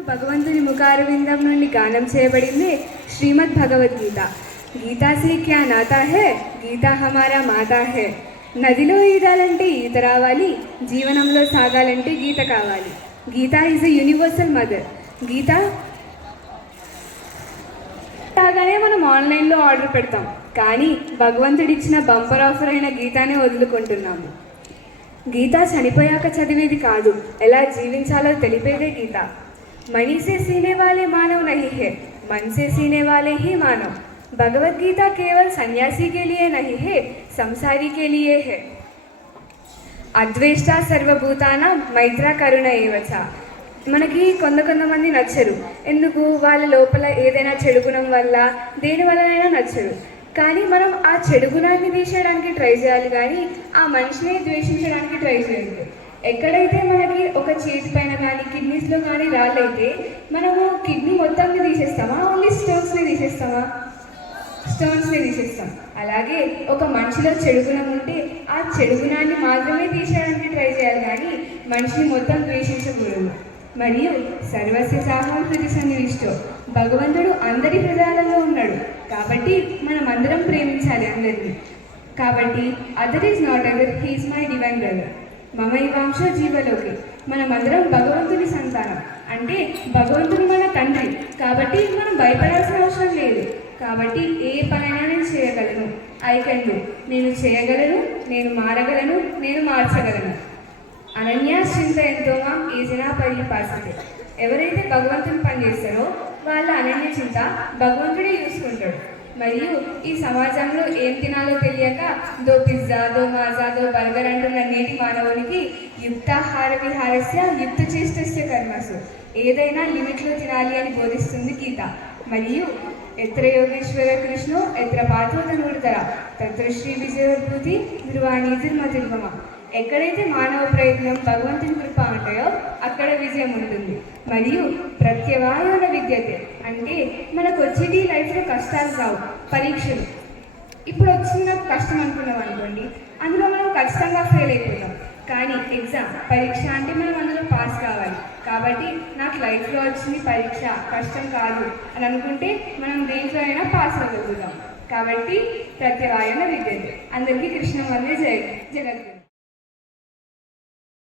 భగవంతుని ముఖారవిందం నుండి గానం చేయబడింది శ్రీమద్ భగవద్గీత. గీతా సే క్యా నాతా హే, గీతా హమారా మాతా హే. నదిలో ఈదాలంటే ఈత రావాలి, జీవనంలో సాగాలంటే గీత కావాలి. గీత ఈజ్ ఎ యూనివర్సల్ మదర్. గీత రాగానే మనం ఆన్లైన్లో ఆర్డర్ పెడతాం, కానీ భగవంతుడిచ్చిన బంపర్ ఆఫర్ అయిన గీతానే వదులుకుంటున్నాము. గీత చనిపోయాక చదివేది కాదు, ఎలా జీవించాలో తెలిపేదే గీత. मणि से सीने वाले मानव नहीं है, मन से सीने वाले ही मानव. भगवद गीता केवल सन्यासी के लिए नहीं है, संसारी के लिए है. అద్వేష్ట సర్వభూతాన మైత్ర కరుణ ఏవచ. మనకి కొంతమంది నచ్చరు. ఎందుకు? వాళ్ళ లోపల ఏదైనా చెడుగుణం వల్ల, దేని వల్లనైనా నచ్చరు. కానీ మనం ఆ చెడుగుణాన్ని తీసేయడానికి ట్రై చేయాలి, కానీ ఆ మనిషిని ద్వేషించడానికి ట్రై చేయలేదు. ఎక్కడైతే మనకి ఒక చేతి పైన కానీ కిడ్నీస్లో కానీ రాళ్ళైతే మనము కిడ్నీ మొత్తాన్ని తీసేస్తామా, ఓన్లీ స్టోన్స్ని తీసేస్తామా? స్టోన్స్ని తీసేస్తాం. అలాగే ఒక మనిషిలో చెడుగుణం ఉంటే ఆ చెడుగుణాన్ని మాత్రమే తీసేయడానికి ట్రై చేయాలి, కానీ మనిషిని మొత్తం ద్వేషించకూడదు. మరియు సర్వస్య సాహం హృది సన్నివిష్టో. భగవంతుడు అందరి హృదయాలలో ఉన్నాడు, కాబట్టి మనం అందరం ప్రేమించాలి అందరినీ. కాబట్టి other is not other, he is my divine brother. మమైవాంశో జీవలోకి. మనమందరం భగవంతుని సంతానం, అంటే భగవంతుడు మన తండ్రి. కాబట్టి మనం భయపడాల్సిన అవసరం లేదు. కాబట్టి ఏ పనైనా నేను చేయగలను. I can do. నేను చేయగలను, నేను మారగలను, నేను మార్చగలను. అనన్యా చింతయంతో మాం ఏజనా పరిపాసతే. ఎవరైతే భగవంతుని పని చేస్తారో వాళ్ళ అనన్య చింత భగవంతుడే చూసుకుంటాడు. మరియు ఈ సమాజంలో ఏం తినాలో తెలియక దో పిజ్జా, దో మాజా, దో బర్గర్ అంటున్న నేటి మానవునికి యుక్తాహార విహారస్య యుక్త చేష్టస్య కర్మసు. ఏదైనా లిమిట్లో తినాలి అని బోధిస్తుంది గీత. మరియు ఎత్ర యోగేశ్వర కృష్ణో ఎత్ర పాత్ర ధనుర్ధర తత్ర శ్రీ విజయభూతి ధ్రువాణీతిర్మతిర్వమ. ఎక్కడైతే మానవ ప్రయత్నం భగవంతుని కృప ఉంటాయో అక్కడ విజయం ఉంటుంది. మరియు ప్రత్యవాయోన విద్యతే, అంటే మనకు వచ్చేది లైఫ్లో కష్టాలు కావు, పరీక్షలు. ఇప్పుడు వచ్చిన కష్టం అనుకున్నాం అనుకోండి, అందులో మనం ఖచ్చితంగా ఫెయిల్ అయిపోతాం. కానీ ఎగ్జామ్, పరీక్ష అంటే మనం అందులో పాస్ కావాలి. కాబట్టి నాకు లైఫ్లో వచ్చింది పరీక్ష, కష్టం కాదు అని అనుకుంటే మనం దేంట్లో అయినా పాస్ అవ్వగలుగుతాం. కాబట్టి ప్రత్యవాయోన విద్యతే. అందరికీ కృష్ణ వందే జగద్గురు.